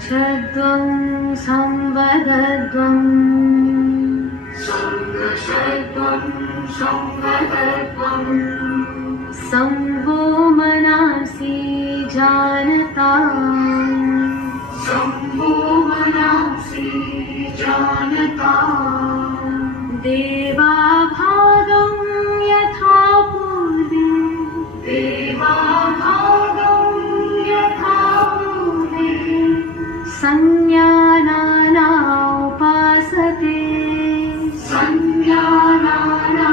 संगच्छध्वं संवदध्वं संवो मनांसि जानता देवा भागं यथा पूर्वे संज्ञानाना उपासते संज्ञानाना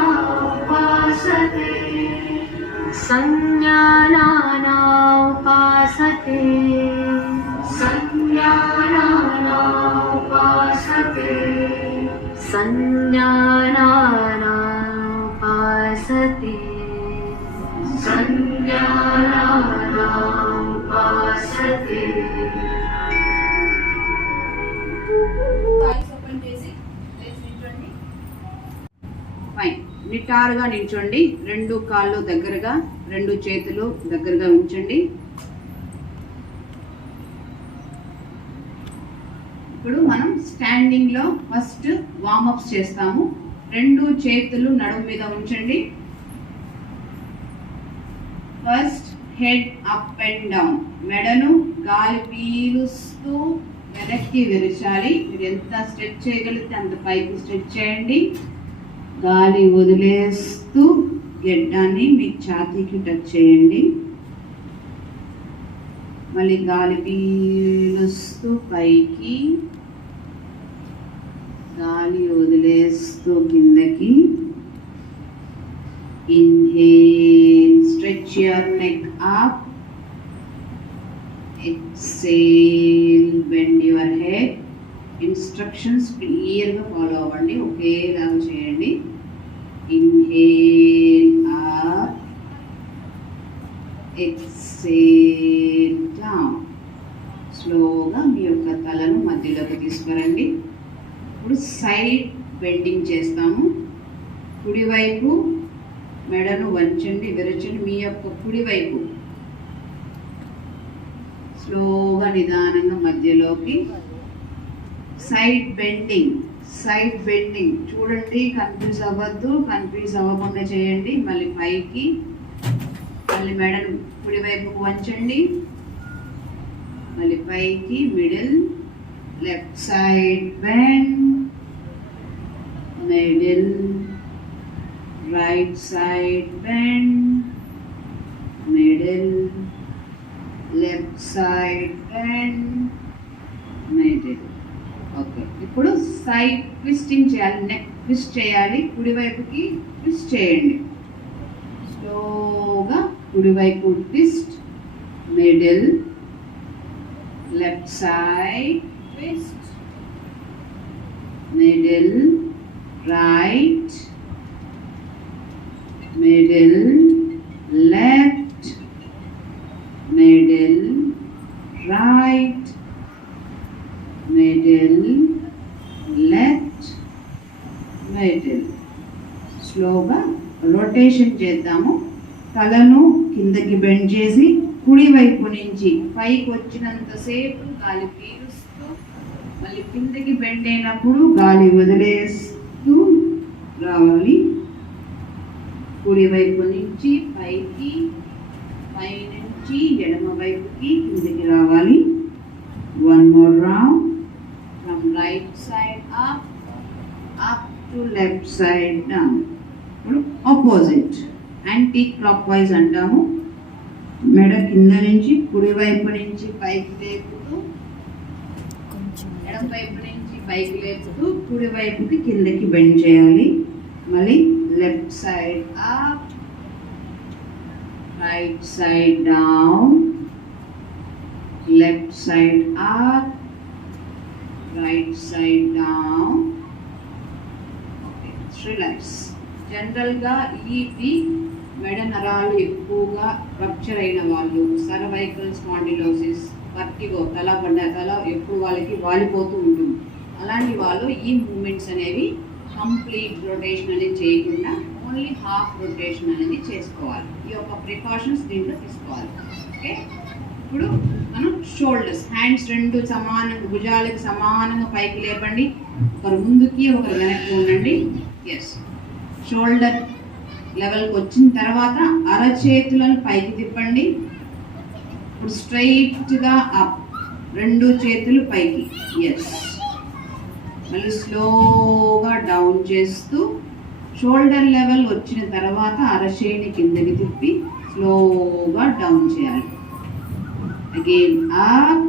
उपासते संज्ञानाना उपासते ఫైన్. నిటారుగా నిల్చోండి. రెండు కాళ్ళు దగ్గరగా, రెండు చేతులు దగ్గరగా ఉంచండి. ఇప్పుడు మనం స్టాండింగ్ లో ఫస్ట్ వార్మప్స్ చేస్తాము. రెండు చేతులు నడుము మీద ఉంచండి. First head up and down. మెడను గాలి పీలుస్తూ వెనక్కి విరచాలి. మీరు ఎంత స్ట్రెచ్ చేయగలిగితే అంత పైకి స్ట్రెచ్ చేయండి. గాలి వదిలేస్తూ గెడ్డాన్ని మీ ఛాతీకి టచ్ చేయండి. మళ్ళీ గాలి పీలుస్తూ పైకి, గాలి వదిలేస్తూ కిందకి. Inhale, stretch your neck up. Exhale, bend your head. Instructions క్లియర్గా ఫాలో అవ్వండి, ఒకేలాగా చేయండి. Inhale up, exhale down. స్లోగా మీ యొక్క తలను మధ్యలోకి తీసుకురండి. ఇప్పుడు సైడ్ బెండింగ్ చేస్తాము. కుడివైపు మెడను వంచండి, విరచండి. మీ యొక్క కుడివైపు స్లోగా నిదానంగా మధ్యలోకి. సైడ్ బెండింగ్, సైడ్ బెండింగ్ చూడండి, కన్ఫ్యూజ్ అవ్వద్దు. కన్ఫ్యూజ్ అవ్వకుండా చేయండి. మళ్ళీ పైకి, మళ్ళీ మెడను కుడివైపుకు వంచండి, మళ్ళీ పైకి. Middle, left side bend, middle, right side bend, middle, left side bend, middle. Okay, ఇప్పుడు సైడ్ ట్విస్టింగ్ చేయాలి. నెక్ ట్విస్ట్ చేయాలి. కుడివైపుకి ట్విస్ట్ చేయండి. స్లోగా కుడివైపు twist, middle, left side twist, middle, right, middle, left, middle, right, middle, left, middle. స్లోగా rotation చేద్దాము. తలను కిందకి బెండ్ చేసి కుడివైపు నుంచి పైకి వచ్చినంతసేపు గాలి పీలుస్తూ, మళ్ళీ కిందకి బెండ్ అయినప్పుడు గాలి వదిలేస్తూ రావాలి. కుడివైపు నుంచి పైకి, పై నుంచి ఎడమ వైపుకి కిందకి రావాలి. One more round. From right side up, up to left side down. ఇప్పుడు ఆపోజిట్, యాంటీ క్లాక్ వైజ్ అంటాము. మెడ కింద నుంచి కుడివైపు నుంచి పైకి లేపుతూ, ఎడమ వైపు నుంచి పైకి లేపుతూ కుడివైపుకి కిందకి బెండ్ చేయాలి. మళ్ళీ left side up, right side down, left side up, right side down. Okay, relax. జనరల్గా ఇది మెడ నరాలు ఎక్కువగా రప్చర్ అయిన వాళ్ళు, సర్వైకల్ స్పాండిలోసిస్, వర్టిగో, తల ఎప్పుడు వాళ్ళకి వాలిపోతూ ఉంటుంది. అలాంటి వాళ్ళు ఈ మూమెంట్స్ అనేవి కంప్లీట్ రొటేషన్ అనేది చేయకుండా ఓన్లీ హాఫ్ రొటేషన్ అనేది చేసుకోవాలి. ఈ యొక్క ప్రికాషన్స్ దీంట్లో తీసుకోవాలి. ఓకే. ఇప్పుడు మనం షోల్డర్స్, హ్యాండ్స్ రెండు సమానంగా, భుజాలకు సమానంగా పైకి లేపండి. ఒకరు ముందుకి ఒకరు వెనక్కి ఉండండి. ఎస్, షోల్డర్ లెవెల్కి వచ్చిన తర్వాత అరచేతులను పైకి తిప్పండి. ఇప్పుడు స్ట్రైట్గా అప్, రెండు చేతులు పైకి. ఎస్, మళ్ళీ స్లోగా డౌన్ చేస్తూ షోల్డర్ లెవెల్ వచ్చిన తర్వాత అరచేయిని కిందకి తిప్పి స్లోగా డౌన్ చేయాలి. Again up,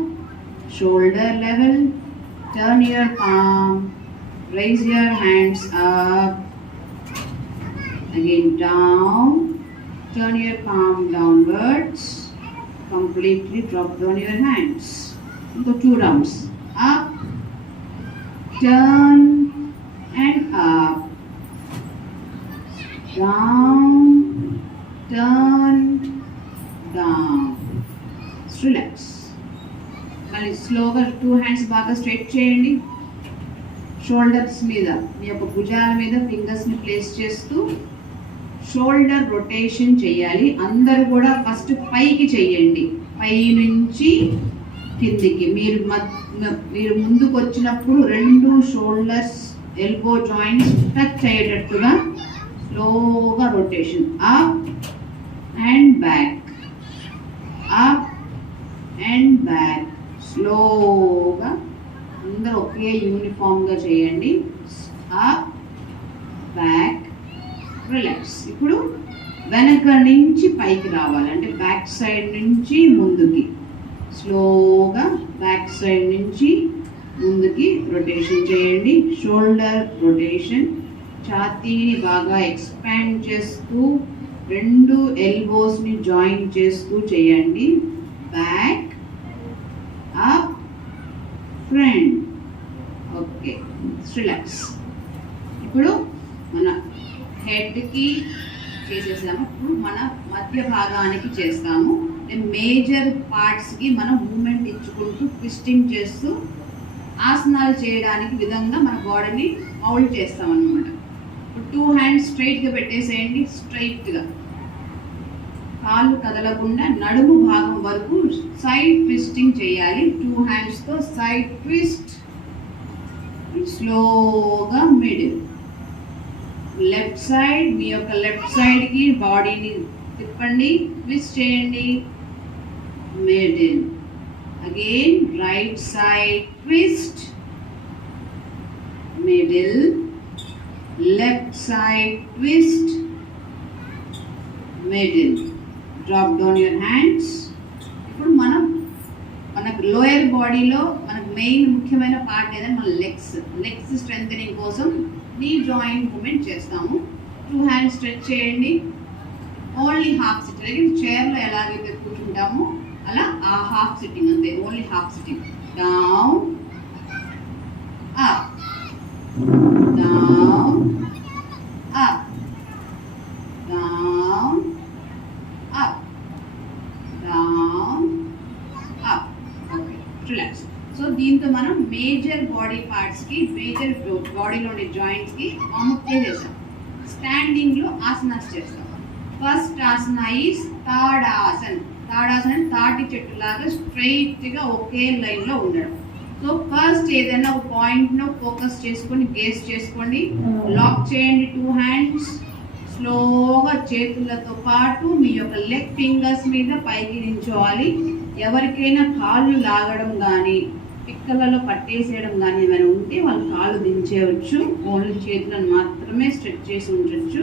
shoulder level, turn your palm, rise your hands up. Again down, turn your palm downwards, completely drop down your hands. Go 2 rounds. Up, turn and up. Down, turn, down. Relax. Mali slowly 2 hands baga straight చేయండి. Shoulders మీద మీ యొక్క భుజాల మీద ఫింగర్స్ని place చేస్తూ shoulder rotation చేయాలి. అందరూ కూడా first పైకి చేయండి, పై నుంచి కిందికి. మీరు ముందుకు వచ్చినప్పుడు రెండు షోల్డర్స్, ఎల్బో జాయింట్స్ టచ్ అయ్యేటట్టుగా స్లోగా rotation. Up and back, up and back. స్లోగా అందరూ ఒకే యూనిఫామ్గా చేయండి. Up, back, relax. ఇప్పుడు వెనక నుంచి పైకి రావాలి, అంటే బ్యాక్ సైడ్ నుంచి ముందుకి. స్లోగా బ్యాక్ సైడ్ నుంచి ముందుకి రొటేషన్ చేయండి. షోల్డర్ రొటేషన్, ఛాతీని బాగా ఎక్స్పాండ్ చేస్తూ రెండు ఎల్బోస్ని జాయిన్ చేస్తూ చేయండి. Back, up, front. Okay, relax. ఇప్పుడు మన హెడ్కి చేసేసాము. ఇప్పుడు మన మధ్య భాగానికి చేస్తాము. మేజర్ పార్ట్స్కి మనం మూమెంట్ ఇచ్చుకుంటూ ట్విస్టింగ్ చేస్తూ ఆసనాలు చేయడానికి విధంగా మన బాడీని మౌల్డ్ చేస్తాం అన్నమాట. ఇప్పుడు 2 హ్యాండ్స్ స్ట్రైట్గా పెట్టేసేయండి. స్ట్రైట్గా కాళ్ళు కదలకుండా నడుము భాగం వరకు సైడ్ ట్విస్టింగ్ చేయాలి. 2 హ్యాండ్స్తో సైడ్ ట్విస్ట్, స్లోగా మిడిల్. లెఫ్ట్ సైడ్, మీ యొక్క లెఫ్ట్ సైడ్కి బాడీని తిప్పండి, ట్విస్ట్ చేయండి, middle. Again right side twist, middle. Left side twist, middle. Drop down your hands. ఇప్పుడు మనకు లోయర్ బాడీలో మనకు మెయిన్ ముఖ్యమైన పార్ట్ ఏదైనా మన లెగ్స్ స్ట్రెంథనింగ్ కోసం నీ జాయింట్ మూమెంట్ చేస్తాము. 2 హ్యాండ్స్ స్ట్రెచ్ చేయండి. ఓన్లీ హాఫ్ సిట్టింగ్, చైర్లో ఎలాగైతే కూర్చుంటామో అలా ఆ హాఫ్ సిట్టింగ్ అంతే, only half sitting. Down, up, down, up, down, up, down, up. Okay, relax. So దీంతో మనం మేజర్ బాడీ పార్ట్స్కి, మేజర్ బాడీలో ఉండే జాయింట్స్కి వామప్ చేసేసాం. స్టాండింగ్లో ఆసనాస్ చేస్తాం. First Haasan is tadasana. Tadasana తాటి చెట్టులాగా స్ట్రైట్గా ఒకే లైన్లో ఉండడం. సో ఫస్ట్ ఏదైనా ఒక పాయింట్ను ఫోకస్ చేసుకొని గేస్ చేసుకోండి. లాక్ చేయండి 2 హ్యాండ్స్. స్లోగా చేతులతో పాటు మీ యొక్క లెగ్ ఫింగర్స్ మీద పైకి నించోవాలి. ఎవరికైనా కాళ్ళు లాగడం కానీ పిక్కలలో పట్టేసేయడం కానీ ఏమైనా ఉంటే వాళ్ళు కాళ్ళు దించేయవచ్చు. ఓన్లీ చేతులను మాత్రమే స్ట్రెచ్ చేసి ఉంచవచ్చు.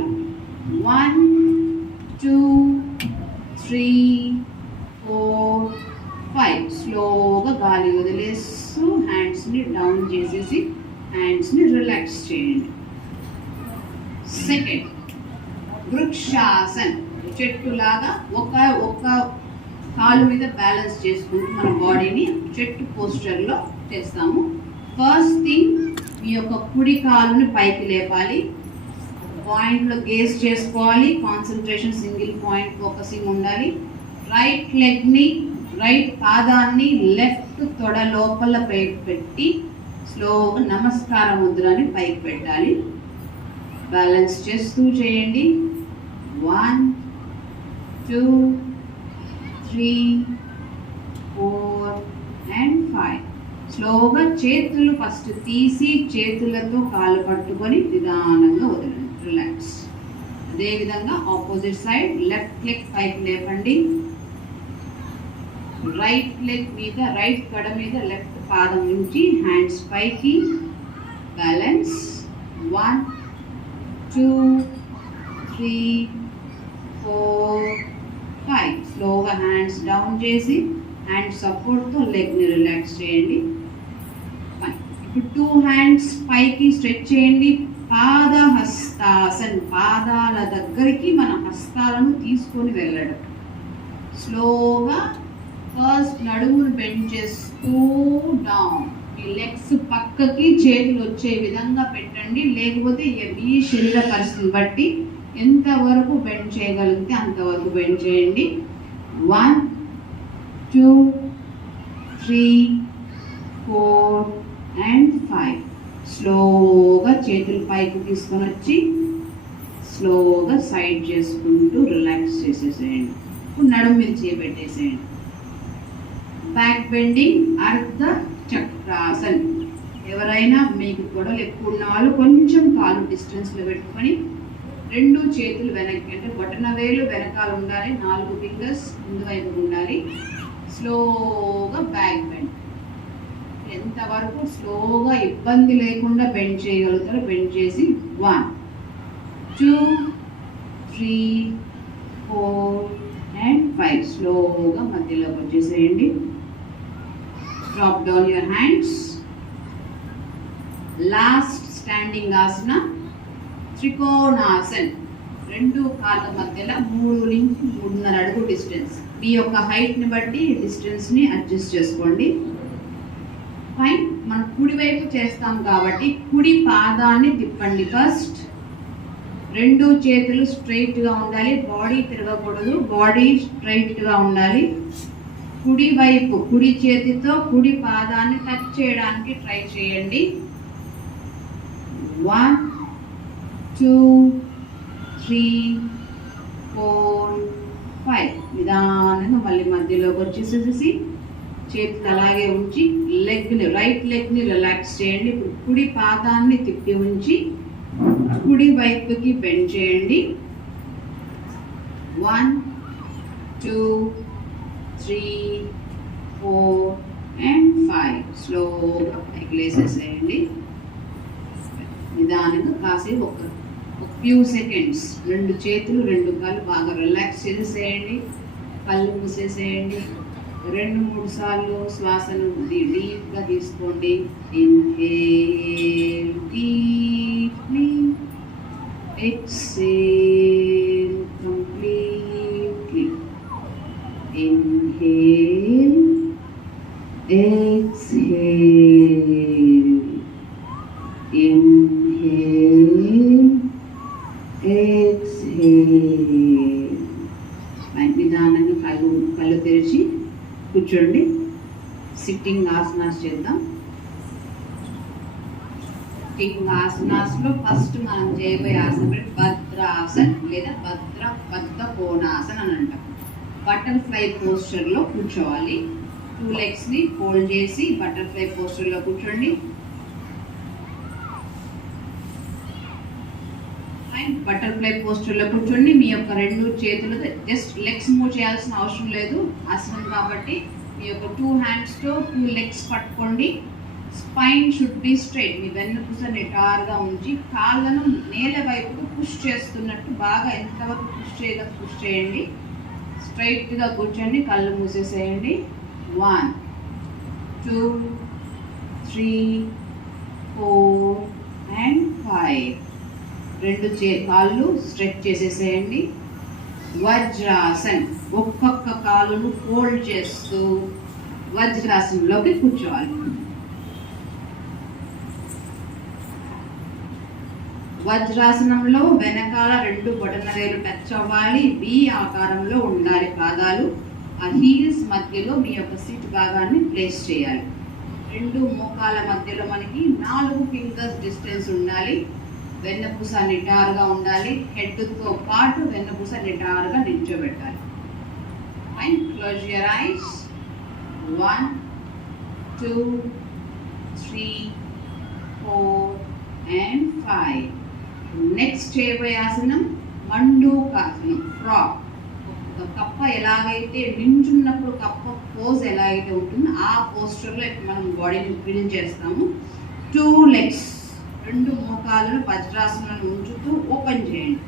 1 2 3 4 5. స్లోగా గాలి వదిలేస్తూ హ్యాండ్స్ని డౌన్ చేసేసి హ్యాండ్స్ని రిలాక్స్ చేయండి. సెకండ్ వృక్షాసన్. చెట్టులాగా ఒక కాలు మీద బ్యాలెన్స్ చేసుకుంటూ మన బాడీని చెట్టు పోస్చర్లో చేస్తాము. ఫస్ట్ థింగ్, మీ యొక్క కుడి కాలుని పైకి లేపాలి. పాయింట్లో గేస్ చేసుకోవాలి. కాన్సన్ట్రేషన్ సింగిల్ పాయింట్ ఫోకసింగ్ ఉండాలి. రైట్ లెగ్ని, రైట్ పాదాన్ని లెఫ్ట్ తొడ లోపల పెట్టి స్లోగా నమస్కార ముద్రని పైకి పెట్టాలి. బ్యాలెన్స్ చేస్తూ చేయండి. 1 2 3 4 and 5. స్లోగా చేతులు ఫస్ట్ తీసి చేతులతో కాళ్ళు పట్టుకొని నిదానంగా వదలండి. రిలాక్స్. అదేవిధంగా ఆపోజిట్ సైడ్ లెఫ్ట్ లెగ్ పైకి లేపండి. రైట్ లెగ్ మీద రైట్ కడ మీద లెఫ్ట్ పాదం నుంచి హ్యాండ్స్ పైకి. బ్యాలెన్స్. 1 2 3 4 5. స్లోగా హ్యాండ్స్ డౌన్ చేసి హ్యాండ్ సపోర్ట్తో లెగ్ని రిలాక్స్ చేయండి. ఇప్పుడు 2 హ్యాండ్స్ పైకి స్ట్రెచ్ చేయండి. పాద హస్తాసన్. పాదాల దగ్గరికి మన హస్తాలను తీసుకొని వెళ్ళడం. స్లోగా ఫస్ట్ నడుమును బెండ్ చేస్తూ డౌన్. మీ లెగ్స్ పక్కకి చేతులు వచ్చే విధంగా పెట్టండి. లేకపోతే మీ శరీర పరిస్థితిని బట్టి ఎంతవరకు బెండ్ చేయగలిగితే అంతవరకు బెండ్ చేయండి. 1 2 3 4 and 5. స్లోగా చేతులు పైకి తీసుకొని వచ్చి స్లోగా సైడ్ చేసుకుంటూ రిలాక్స్ చేసేసేయండి. ఇప్పుడు నడుము మీద చేయబెట్టేసేయండి. బ్యాక్ బెండింగ్ అర్ధ చక్రాసన్. ఎవరైనా మీకు గొడవలు ఎక్కువ ఉన్న వాళ్ళు కొంచెం కాలు డిస్టెన్స్లో పెట్టుకొని 2 చేతులు వెనక్కి, అంటే బొటన వేలు వెనకాల ఉండాలి, 4 ఫింగర్స్ ముందు వైపు ఉండాలి. స్లోగా బ్యాక్ బెండ్. ఎంతవరకు స్లోగా ఇబ్బంది లేకుండా బెండ్ చేయగలుగుతారో బెండ్ చేసి 1 2 3 4 and 5. స్లోగా మధ్యలోకి వచ్చేసేయండి. Drop down your hands. Last standing asana trikonasan. 2 కాళ్ళ మధ్యలో 3 నుంచి 3.5 అడుగు డిస్టెన్స్. మీ యొక్క హైట్ని బట్టి డిస్టెన్స్ని అడ్జస్ట్ చేసుకోండి. ఫైన్. మనం కుడి వైపు చేస్తాం కాబట్టి కుడి పాదాన్ని తిప్పండి. ఫస్ట్ 2 చేతులు స్ట్రైట్గా ఉండాలి. బాడీ తిరగకూడదు. బాడీ స్ట్రైట్గా ఉండాలి. కుడి వైపు కుడి చేతితో కుడి పాదాన్ని టచ్ చేయడానికి ట్రై చేయండి. 1 2 3 4 5. నిదానంగా మళ్ళీ మధ్యలోకి వచ్చేసేసి చేతులు అలాగే ఉంచి లెగ్ని రైట్ లెగ్ని రిలాక్స్ చేయండి. ఇప్పుడు కుడి పాదాన్ని తిప్పి ఉంచి కుడి వైపుకి బెండ్ చేయండి. 1 2 3 4 and 5. స్లోగా పైకి లేసేసేయండి. నిదానంగా కాసేపు ఒక ఫ్యూ సెకండ్స్ 2 చేతులు 2 కాళ్ళు బాగా రిలాక్స్ చేసేసేయండి. కళ్ళు మూసేసేయండి. 2-3 సార్లు శ్వాసను డీప్గా తీసుకోండి. Inhale deeply, exhale completely. Inhale, exhale, inhale, exhale. నిదానంగా కళ్ళు తెరిచి కూర్చోండి. సిట్టింగ్ ఆసనాస్ చేద్దాం. సిట్టింగ్ ఆసనాస్లో ఫస్ట్ మనం చేయబోయే ఆసనం భద్రాసన్ లేదా బద్ధ కోణాసన్ అని అంటాం. బటర్ఫ్లై పోస్చర్లో కూర్చోవాలి. 2 లెగ్స్ని ఫోల్డ్ చేసి బటర్ఫ్లై పోస్చర్లో కూర్చోండి. బటర్ఫ్లై పోస్చర్లో కూర్చోండి. మీ యొక్క 2 చేతులతో జస్ట్ లెగ్స్ మూవ్ చేయాల్సిన అవసరం లేదు. ఆసనం కాబట్టి మీ యొక్క 2 హ్యాండ్స్తో 2 లెగ్స్ పట్టుకోండి. Spine should be straight. మీ వెన్నుపూస నిటారుగా ఉంచి కాళ్ళను నేల వైపుకు పుష్ చేస్తున్నట్టు బాగా ఎంతవరకు పుష్ చేయండి. స్ట్రైట్గా కూర్చోండి. కళ్ళు మూసేసేయండి. 1 2 3 4 and 5. 2 కాళ్ళు స్ట్రెచ్ చేసేసేయండి. వజ్రాసన్. ఒక్కొక్క కాలును ఫోల్డ్ చేస్తూ వజ్రాసనంలోకి కూర్చోవాలి. వజ్రాసనంలో వెనకాల 2 బొటనవేలు టచ్ అవ్వాలి. వి ఆకారంలో ఉండాలి పాదాలు. ఆ హీల్స్ మధ్యలో మీ యొక్క సీట్ భాగాన్ని ప్లేస్ చేయాలి. 2 మోకాల మధ్యలో మనకి 4 ఫింగర్స్ డిస్టెన్స్ ఉండాలి. వెన్నపూస నిటారుగా ఉండాలి. హెడ్తో పాటు వెన్నపూస నిటారుగా నిల్చోబెట్టాలి. Fine. Close your eyes. 1 2 3 4 and 5. Next చేయబోయే ఆసనం మండూకాసనం, ఫ్రాక్. ఒక కప్ప ఎలాగైతే నించున్నప్పుడు కప్ప పోజ్ ఎలా అయితే ఉంటుందో ఆ పోస్టర్లో ఇప్పుడు మనం బాడీని బిల్డ్ చేస్తాము. 2 legs, 2 మోకాలను వజ్రాసనంలో ఉంచుతూ ఓపెన్ చేయండి.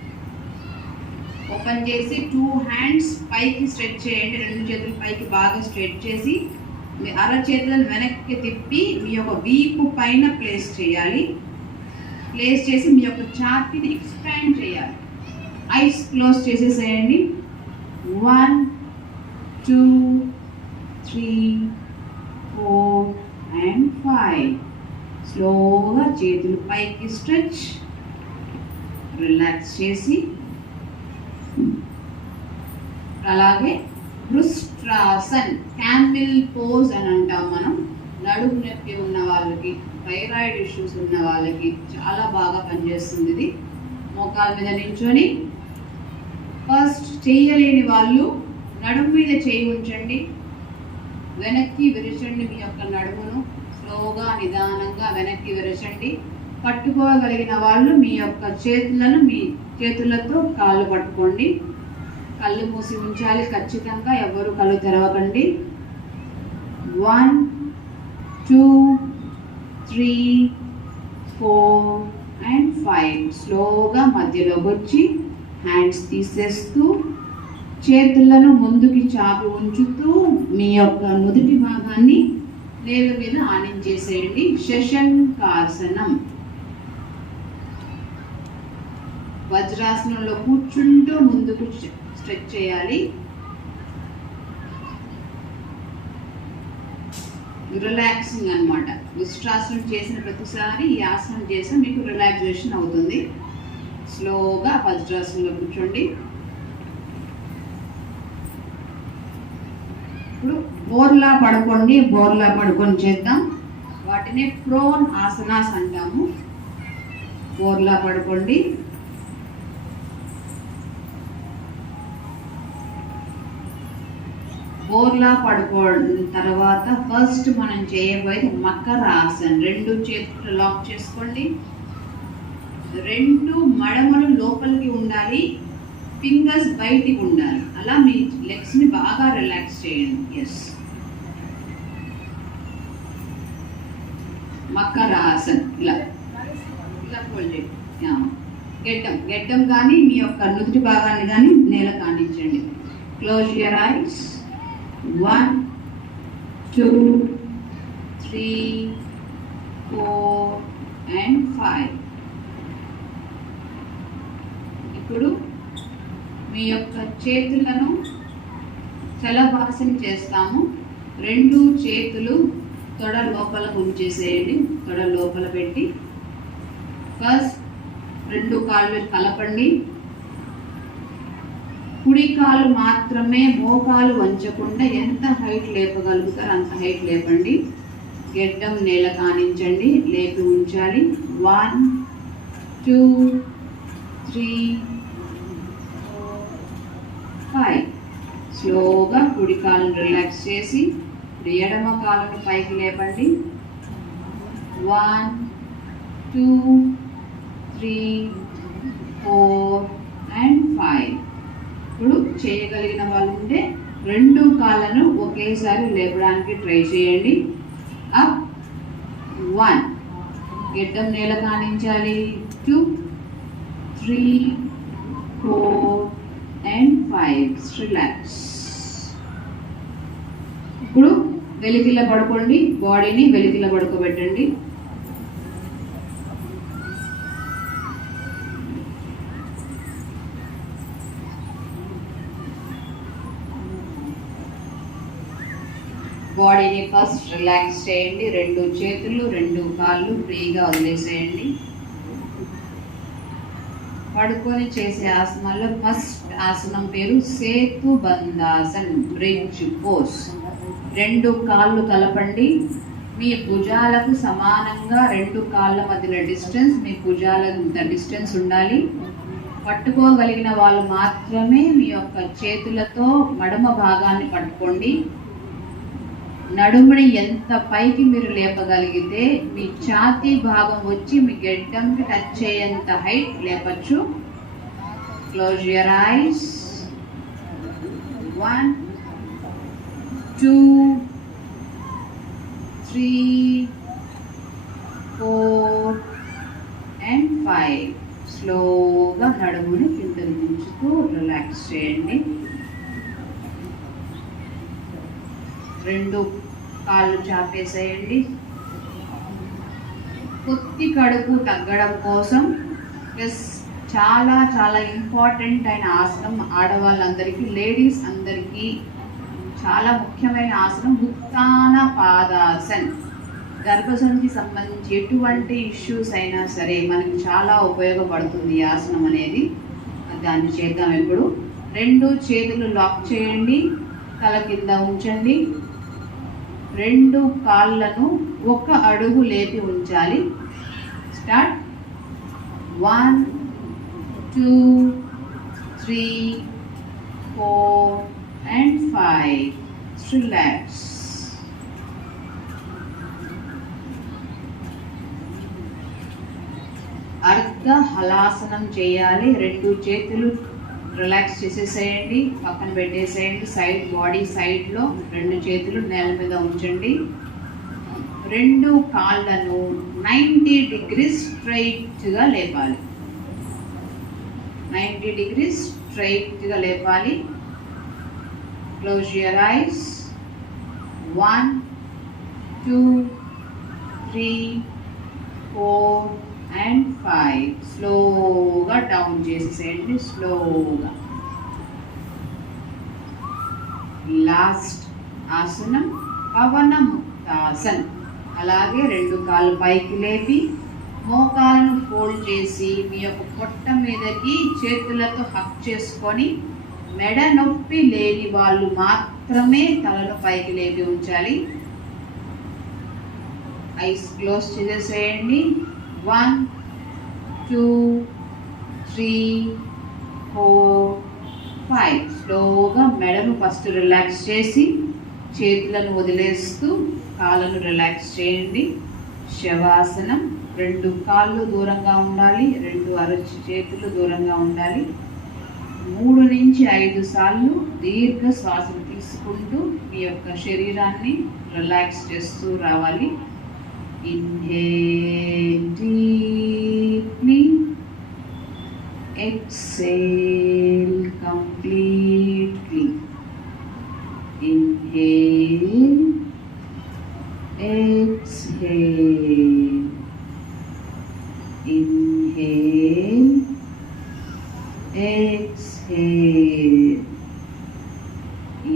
ఓపెన్ చేసి 2 hands పైకి స్ట్రెచ్ చేయండి. 2 చేతులు పైకి బాగా స్ట్రెచ్ చేసి మీ అరచేతులను వెనక్కి తిప్పి మీ యొక్క వీపు పైన ప్లేస్ చేయాలి. ప్లేస్ చేసి మీ యొక్క ఛాతీని ఎక్స్పాండ్ చేయాలి. ఐస్ క్లోజ్ చేసేసేయండి. 1 2 3 4 and 5. స్లోగా చేతులు పైకి స్ట్రెచ్, రిలాక్స్ చేసి అలాగే వృష్ట్రాసన్, క్యామిల్ పోజ్ అని అంటాం మనం. నడుము నొప్పి ఉన్న వాళ్ళకి, థైరాయిడ్ ఇష్యూస్ ఉన్న వాళ్ళకి చాలా బాగా పనిచేస్తుంది ఇది. మోకాల మీద నించొని ఫస్ట్ చేయలేని వాళ్ళు నడుము మీద చేయి ఉంచండి, వెనక్కి విరచండి. మీ యొక్క నడుమును స్లోగా నిదానంగా వెనక్కి విరచండి. పట్టుకోగలిగిన వాళ్ళు మీ యొక్క చేతులను మీ చేతులతో కాళ్ళు పట్టుకోండి. కళ్ళు మూసి ఉంచాలి ఖచ్చితంగా, ఎవరు కళ్ళు తెరవకండి. 1 2 3 4 and 5. స్లోగా మధ్యలోకి వచ్చి హ్యాండ్స్ తీసేస్తూ చేతులను ముందుకి చాపి ఉంచుతూ మీ యొక్క నుదుటి భాగాన్ని నేల మీద ఆనించేసేయండి. శశంకాసనం, వజ్రాసనంలో కూర్చుంటూ ముందుకు స్ట్రెచ్ చేయాలి. రిలాక్సింగ్ అన్నమాట. వృష్ట్రాసనం చేసిన ప్రతిసారి ఈ ఆసనం చేస్తే మీకు రిలాక్సేషన్ అవుతుంది. స్లోగా వజ్రాసనంలో కూర్చోండి. ఇప్పుడు బోర్లా పడుకోండి. బోర్లా పడుకొని చేద్దాం. వాటిని ప్రోన్ ఆసనాస్ అంటాము. బోర్లా పడుకోండి. బోర్లా పడుకోవడం తర్వాత ఫస్ట్ మనం చేయబోయేది మకరాసన్. 2 చేతులు లాక్ చేసుకోండి. 2 మడమలు లోపలికి ఉండాలి, ఫింగర్స్ బయటికి ఉండాలి. అలా మీ లెగ్స్ని బాగా రిలాక్స్ చేయండి. ఎస్, మకరాసన్. ఇలా ఇలా ఫోల్డ్ చేయండి. గెడ్డం కానీ మీ యొక్క నుదుటి భాగాన్ని కానీ నేల కానించండి. Close your eyes. 1 2 3 4 and 5. ఇప్పుడు మీ యొక్క చేతులను చలభాసన చేస్తాము. 2 చేతులు తొడ లోపల ఉంచేసేయండి. తొడ లోపల పెట్టి ఫస్ట్ 2 కాళ్ళు కలపండి. కుడి కాలు మాత్రమే, మోకాలు వంచకుండా ఎంత హైట్ లేపగలుగుతారో అంత హైట్ లేపండి. గెడ్డం నేల కానించండి, లేపి ఉంచాలి. 1 2 3 4 5. స్లోగా కుడి కాలును రిలాక్స్ చేసి ఎడమ కాలును పైకి లేపండి. 1 2 3 4 and 5. ఇప్పుడు చేయగలిగిన వాళ్ళు ఉంటే 2 కాళ్ళను ఒకేసారి లేపడానికి ట్రై చేయండి. అప్ 1, గెడ్డం నేల కానించాలి. 2 3 4 and 5. రిలాక్స్. ఇప్పుడు వెలికిల పడుకోండి. బాడీని వెలికిల పడుకోబెట్టండి. బాడీని ఫస్ట్ రిలాక్స్ చేయండి. 2 చేతులు 2 కాళ్ళు ఫ్రీగా వదిలేసేయండి. పడుకొని చేసే ఆసనాల్లో ఫస్ట్ ఆసనం పేరు సేతు బంధాసన్, బ్రిడ్జ్ పోజ్. 2 కాళ్ళు కలపండి. మీ భుజాలకు సమానంగా 2 కాళ్ళ మధ్యలో డిస్టెన్స్, మీ భుజాల డిస్టెన్స్ ఉండాలి. పట్టుకోగలిగిన వాళ్ళు మాత్రమే మీ యొక్క చేతులతో మడమ భాగాన్ని పట్టుకోండి. నడుముని ఎంత పైకి మీరు లేపగలిగితే మీ ఛాతీ భాగం వచ్చి మీ గెడ్డంకి టచ్ చేయంత హైట్ లేపచ్చు. Close your eyes. 1 2 3 4 and 5. స్లోగా నడుముని కిందకి దించుతూ రిలాక్స్ చేయండి. 2 కాళ్ళు చాపేసేయండి. కొద్ది కడుపు తగ్గడం కోసం ప్లస్ చాలా చాలా ఇంపార్టెంట్ అయిన ఆసనం ఆడవాళ్ళందరికీ, లేడీస్ అందరికీ చాలా ముఖ్యమైన ఆసనం ఉత్తాన పాదాసన్. గర్భసంధికి సంబంధించి ఎటువంటి ఇష్యూస్ అయినా సరే మనకి చాలా ఉపయోగపడుతుంది ఈ ఆసనం అనేది. దాన్ని చేద్దాం. ఇప్పుడు 2 చేతులు లాక్ చేయండి, తల కింద ఉంచండి. 2 కాళ్ళను 1 అడుగు లేపి ఉంచాలి. స్టార్ట్. 1 2 3 4 and 5. రిలాక్స్. అర్ధ హలాసనం చేయాలి. 2 చేతులు రిలాక్స్ చేసేసేయండి, పక్కన పెట్టేసేయండి. సైడ్ బాడీ సైడ్లో 2 చేతులు నేల మీద ఉంచండి. 2 కాళ్ళను 90 degrees స్ట్రైట్గా లేపాలి. 90 degrees స్ట్రైట్గా లేపాలి. Close your eyes. 1 2 3 4 and 5. స్లోగా డౌన్ చేసేసేయండి. స్లోగా. లాస్ట్ ఆసనం పవన ముక్తాసన్. అలాగే 2 కాళ్ళు పైకి లేపి మోకాలను ఫోల్డ్ చేసి మీ యొక్క పొట్ట మీదకి చేతులతో హక్ చేసుకొని, మెడ నొప్పి లేని వాళ్ళు మాత్రమే తలను పైకి లేపి ఉంచాలి. ఐస్ క్లోజ్ చేసేసేయండి. 1 2 3 4 5. స్లోగా మెడను ఫస్ట్ రిలాక్స్ చేసి చేతులను వదిలేస్తూ కాళ్ళను రిలాక్స్ చేయండి. శవాసనం. 2 కాళ్ళు దూరంగా ఉండాలి, 2 అరచి చేతులు దూరంగా ఉండాలి. 3 నుంచి 5 సార్లు దీర్ఘ శ్వాసలు తీసుకుంటూ మీ యొక్క శరీరాన్ని రిలాక్స్ చేస్తూ రావాలి. Inhale deeply, exhale completely. Inhale, exhale. Inhale, exhale.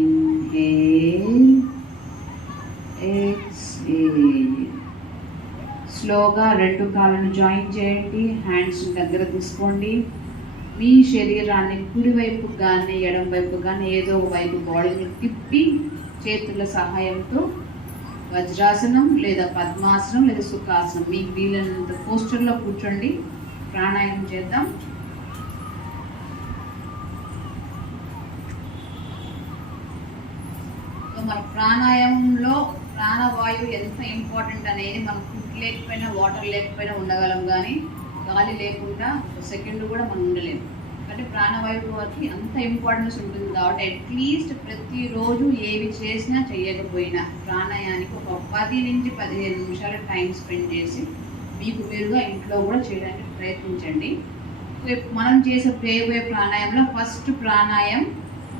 Inhale, exhale. స్లోగా 2 కాళ్ళను జాయిన్ చేయండి. హ్యాండ్స్ దగ్గర తీసుకోండి. మీ శరీరాన్ని కుడివైపు కానీ ఎడం వైపు కానీ ఏదో వైపు బాడీని తిప్పి చేతుల సహాయంతో వజ్రాసనం లేదా పద్మాసనం లేదా సుఖాసనం మీకు వీలైనంత పోస్టర్లో కూర్చోండి. ప్రాణాయామం చేద్దాం. మన ప్రాణాయామంలో ప్రాణవాయువు ఎంత ఇంపార్టెంట్ అనేది మనం ఫుడ్ లేకపోయినా వాటర్ లేకపోయినా ఉండగలం, కానీ గాలి లేకుండా ఒక సెకండ్ కూడా మనం ఉండలేము. అంటే ప్రాణవాయువుకి అంత ఇంపార్టెన్స్ ఉంటుంది కాబట్టి అట్లీస్ట్ ప్రతిరోజు ఏవి చేసినా చేయకపోయినా ప్రాణాయానికి ఒక 10 నుంచి 15 నిమిషాలు టైం స్పెండ్ చేసి మీకు మీరుగా ఇంట్లో కూడా చేయడానికి ప్రయత్నించండి. మనం చేయబోయే ప్రాణాయంలో ఫస్ట్ ప్రాణాయం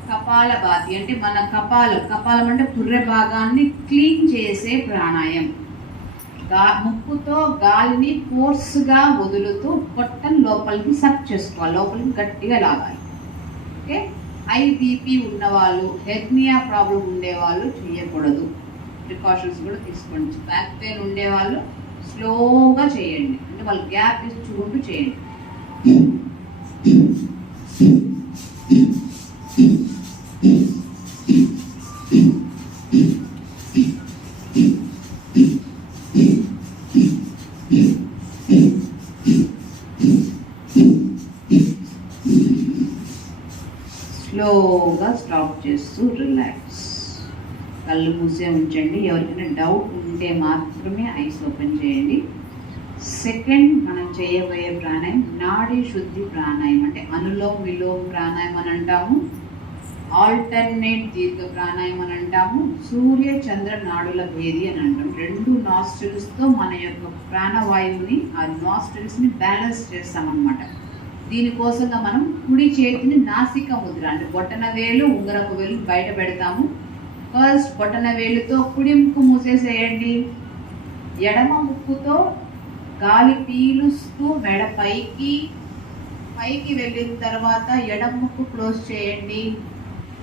కపాలభాతి. అంటే మన కపాలం అంటే పుర్రె భాగాన్ని క్లీన్ చేసే ప్రాణాయం. ముక్కుతో గాలిని ఫోర్స్గా వదులుతూ పొట్టను లోపలికి సక్ చేసుకోవాలి, లోపలికి గట్టిగా లాగాలి. ఓకే. హై బీపీ ఉన్నవాళ్ళు, హెర్నియా ప్రాబ్లం ఉండేవాళ్ళు చేయకూడదు, ప్రికాషన్స్ కూడా తీసుకోండి. బ్యాక్ పెయిన్ ఉండేవాళ్ళు స్లోగా చేయండి, అంటే వాళ్ళు గ్యాప్ ఇచ్చుకుంటూ చేయండి. స్లోగా స్టాప్ చేస్తూ రిలాక్స్. కళ్ళు మూసే ఉంచండి. ఎవరికైనా డౌట్ ఉంటే మాత్రమే ఐస్ ఓపెన్ చేయండి. సెకండ్ మనం చేయబోయే ప్రాణాయం నాడీ శుద్ధి ప్రాణాయం, అంటే అనులోమ విలోమ ప్రాణాయం అని అంటాము, ఆల్టర్నేట్ దీర్ఘ ప్రాణాయం అని అంటాము, సూర్య చంద్ర నాడుల భేది అని అంటాం. 2 నాస్ట్రిల్స్తో మన యొక్క ప్రాణవాయువుని, ఆ నాస్ట్రిల్స్ని బ్యాలెన్స్ చేస్తామన్నమాట. దీనికోసంగా మనం కుడి చేతిని నాసిక ముద్ర, అంటే బొటన వేలు ఉంగరపు వేలు బయట పెడతాము. ఫస్ట్ బొటన వేలుతో కుడి ముక్కు మూసేసేయండి. ఎడమ ముక్కుతో గాలి పీలుస్తూ మెడ పైకి వెళ్ళిన తర్వాత ఎడమ ముక్కు క్లోజ్ చేయండి.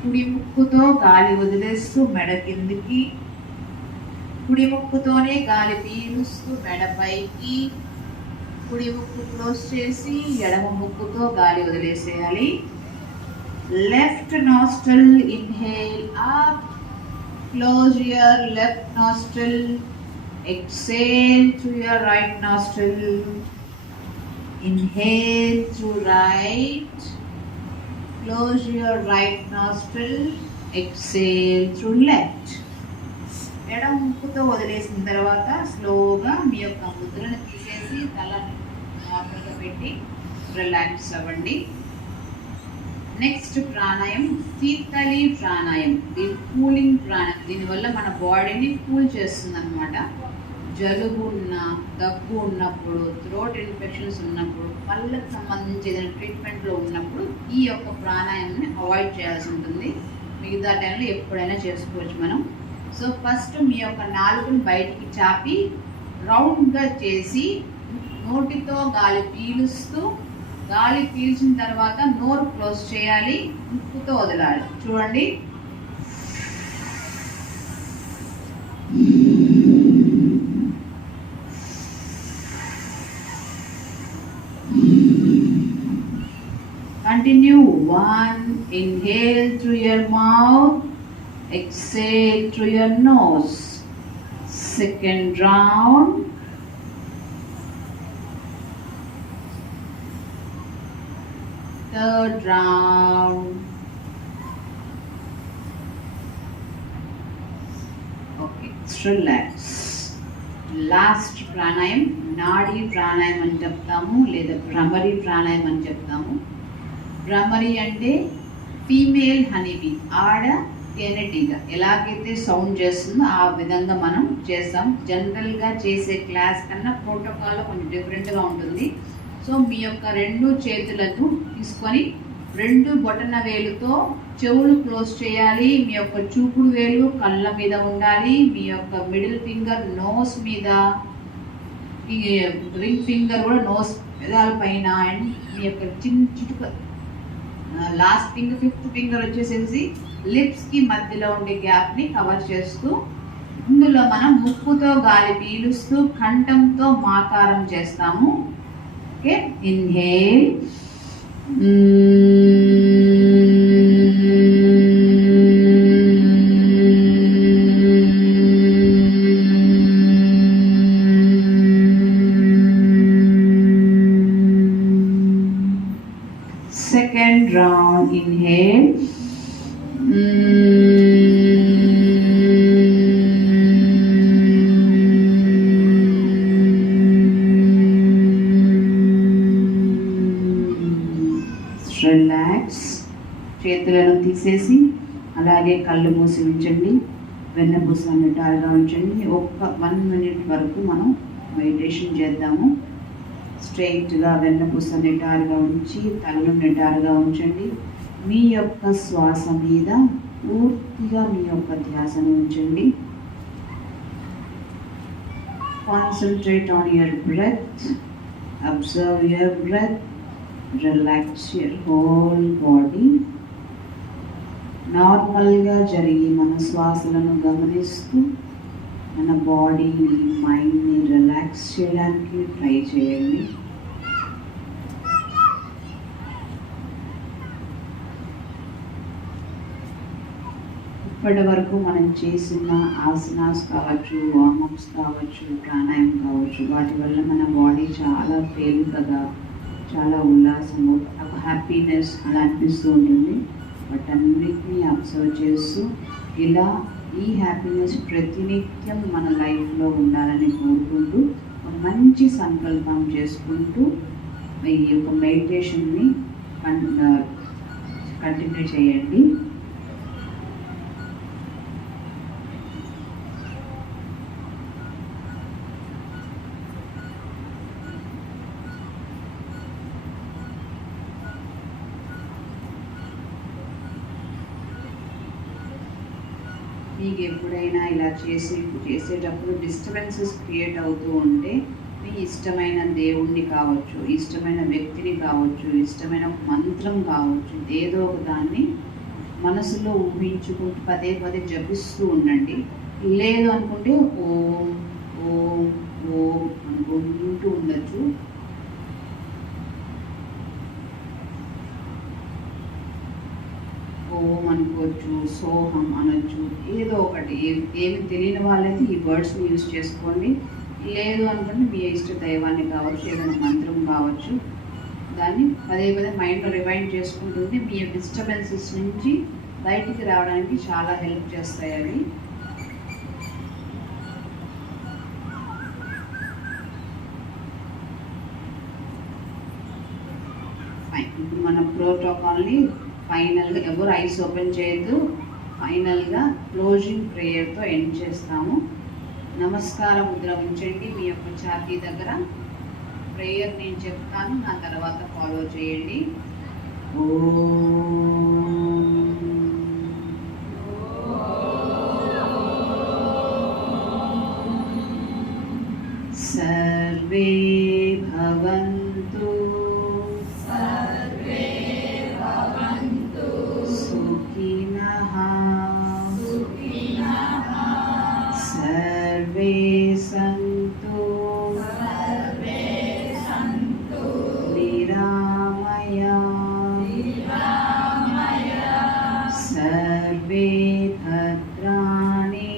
కుడి ముక్కుతో గాలి వదిలేస్తూ మెడ కిందికి, కుడి ముక్కుతోనే గాలి పీలుస్తూ మెడ పైకి, కుడి ముక్కు క్లోజ్ చేసి ఎడమ ముక్కుతో గాలి వదిలేసేయాలి. Left nostril inhale up, close your left nostril, exhale through your right nostril, inhale through right, close your right nostril, exhale through left. ఎడమ ముక్కుతో వదిలేసిన తర్వాత స్లోగా మీ యొక్క ముద్రను తీసేసి తలని నార్మల్గా పెట్టి రిలాక్స్ అవ్వండి. నెక్స్ట్ ప్రాణాయం శీతలి ప్రాణాయం, దీని కూలింగ్ ప్రాణాయం. దీనివల్ల మన బాడీని కూల్ చేస్తుంది అనమాట. జలుబు ఉన్న, దగ్గు ఉన్నప్పుడు, థ్రోట్ ఇన్ఫెక్షన్స్ ఉన్నప్పుడు, పళ్ళకు సంబంధించి ఏదైనా ట్రీట్మెంట్లో ఉన్నప్పుడు ఈ యొక్క ప్రాణాయామాన్ని అవాయిడ్ చేయాల్సి ఉంటుంది. మిగతా టైంలో ఎప్పుడైనా చేసుకోవచ్చు మనం. సో ఫస్ట్ మీ యొక్క నాలుగుని బయటికి చాపి రౌండ్గా చేసి నోటితో గాలి పీలుస్తూ, గాలి పీల్చిన తర్వాత నోరు క్లోజ్ చేయాలి, ముక్కుతో వదలాలి. చూడండి. Continue. 1, inhale through your mouth, exhale through your nose. Second round. Third round. Okay, relax. Last pranayam nadi pranayam అని చెప్తాము, లేదా భ్రమరి ప్రాణాయం అని చెప్తాము. భ్రమరి అంటే ఫీమేల్ హనీబీ, ఆడ తేనెటీగ ఎలాగైతే సౌండ్ చేస్తుందో ఆ విధంగా మనం చేస్తాం. జనరల్గా చేసే క్లాస్ కన్నా ప్రోటోకాల్లో కొంచెం డిఫరెంట్గా ఉంటుంది. సో మీ యొక్క 2 చేతులను తీసుకొని 2 బొటన వేలుతో చెవులు క్లోజ్ చేయాలి. మీ యొక్క చూపుడు వేలు కళ్ళ మీద ఉండాలి. మీ యొక్క మిడిల్ ఫింగర్ నోస్ మీద, రింగ్ ఫింగర్ కూడా నోస్ పెదాల పైన, అండ్ మీ యొక్క చిటుక లాస్ట్ ఫింగర్ 5th ఫింగర్ వచ్చేసేసి లిప్స్కి మధ్యలో ఉండే గ్యాప్ని కవర్ చేస్తూ, ఇందులో మనం ముక్కుతో గాలి పీలుస్తూ కంఠంతో మాకారం చేస్తాము. Okay, inhale, second round, inhale, relax. చేతులను తీసేసి అలాగే కళ్ళు మూసి ఉంచండి. వెన్నపూస నిటారుగా ఉంచండి. 1 minute వరకు మనం మెడిటేషన్ చేద్దాము. స్ట్రైట్గా వెన్నపూస నిటారుగా ఉంచి తలను నిటారుగా ఉంచండి. మీ యొక్క శ్వాస మీద పూర్తిగా మీ యొక్క ధ్యాసను ఉంచండి. Concentrate on your breath, observe your breath, relax your whole body. నార్మల్గా జరిగే మన శ్వాసలను గమనిస్తూ మన బాడీని, మైండ్ని రిలాక్స్ చేయడానికి ట్రై చేయండి. ఇప్పటి వరకు మనం చేసిన ఆసనాస్ కావచ్చు, వార్మప్స్ కావచ్చు, ప్రాణాయామం కావచ్చు, వాటి వల్ల మన బాడీ చాలా తేలికగా, చాలా ఉల్లాసము, ఒక హ్యాపీనెస్ అలా అనిపిస్తూ ఉంటుంది. వాటన్నిటిని అబ్జర్వ్ చేస్తూ ఇలా ఈ హ్యాపీనెస్ ప్రతినిత్యం మన లైఫ్లో ఉండాలని కోరుకుంటూ ఒక మంచి సంకల్పం చేసుకుంటూ ఈ యొక్క మెడిటేషన్ని కంటిన్యూ చేయండి. మీకు ఎప్పుడైనా ఇలా చేసేటప్పుడు డిస్టర్బెన్సెస్ క్రియేట్ అవుతూ ఉంటే మీ ఇష్టమైన దేవుణ్ణి కావచ్చు, ఇష్టమైన వ్యక్తిని కావచ్చు, ఇష్టమైన మంత్రం కావచ్చు, ఏదో ఒక దాన్ని మనసులో ఊహించుకుంటూ పదే పదే జపిస్తూ ఉండండి. లేదు అనుకుంటే ఓం ఓం ఓం అనుకుంటూ ఉండొచ్చు. ఓం అనుకోవచ్చు, సోహం అనొచ్చు, ఏదో ఒకటి. ఏమి తెలియని వాళ్ళైతే ఈ వర్డ్స్ని యూజ్ చేసుకోండి. లేదు అనుకుంటే మీ ఇష్ట దైవాన్ని కావచ్చు, ఏదైనా మంత్రం కావచ్చు, దాన్ని పదే పదే మైండ్లో రిమైండ్ చేసుకుంటుంది. మీ డిస్టర్బెన్సెస్ నుంచి బయటికి రావడానికి చాలా హెల్ప్ చేస్తాయి అవి. ఇప్పుడు మన ప్రోటోకాల్ని ఫైనల్గా ఎవరు ఐస్ ఓపెన్ చేయొద్దు. ఫైనల్గా క్లోజింగ్ ప్రేయర్తో ఎండ్ చేస్తాము. నమస్కార ముద్ర ఉంచండి మీ యొక్క ఛాతీ దగ్గర. ప్రేయర్ నేను చెప్తాను, నా తర్వాత ఫాలో చేయండి. సర్వే భవంతు సుఖినః సర్వే సంతు నిరామయా సర్వే భద్రాణి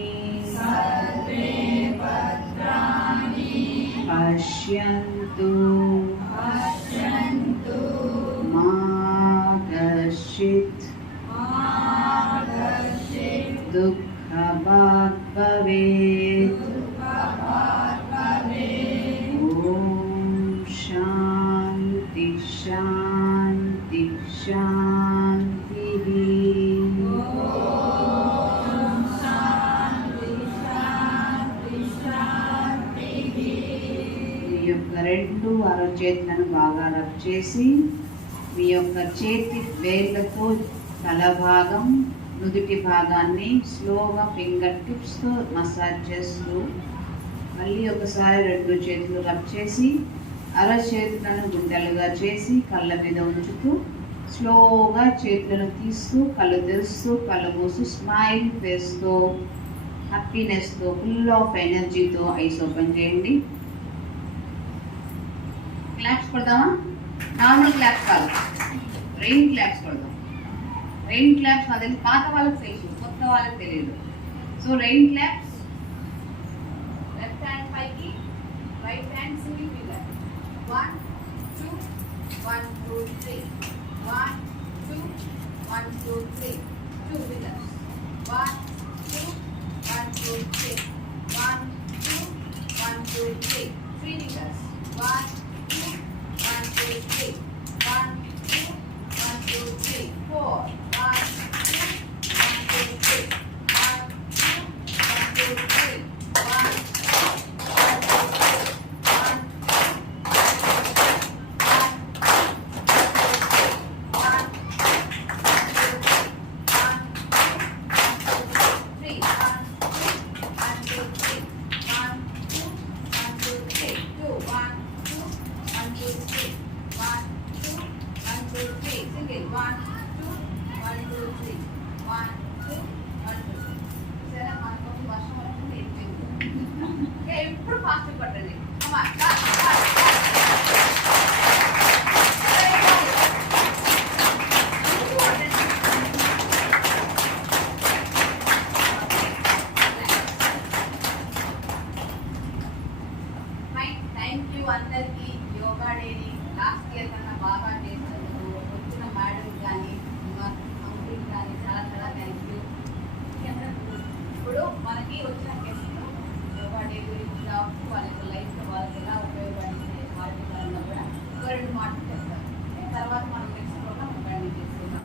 పశ్యంతు మా కశ్చిత్ దుఃఖభాగ్ భవేత్. ఓం శాంతి శాంతి శాంతి. మీ యొక్క రెండు అరచేతులను బాగా రబ్ చేసి మీ యొక్క చేతి వేళ్ళతో తల భాగం, నుదుటి భాగాన్ని స్లోగా ఫింగర్ టిప్స్తో మసాజ్ చేస్తూ మళ్ళీ ఒకసారి రెండు చేతులు రబ్ చేసి అరచేతులను గుండెలుగా చేసి కళ్ళ మీద ఉంచుతూ స్లోగా చేతులను తీస్తూ కళ్ళు తెరుస్తూ కళ్ళు మూస్తూ స్మైల్ ఫేస్తో హ్యాపీనెస్తో ఫుల్ ఆఫ్ ఎనర్జీతో ఐస్ ఓపెన్ చేయండి. క్లాప్స్ కొడదామా? నార్మల్ క్లాప్స్ కాదు, రెయిన్ క్లాప్స్ కొడదాం. రెయిన్ క్లాప్స్ అది పాత వాళ్ళకి తెలుసు, కొత్త వాళ్ళకి తెలియదు. So rain claps. Left hand పైకి, right hand single finger. 1 2 1 2 3 1 2 1 2 3 2 fingers. 1 2 1 2 3 1 2 1 2 3 3 fingers. 1 2 1 2 3 1 2 1 2 3 4 1 2 1 2 3 1 2 1 2 3 1 ఇప్పుడు ఫాస్ట్ పట్టండి. థ్యాంక్ యూ అందరికీ. యోగా డేని లాస్ట్ ఇయర్ కన్నా బాగా చేశారు.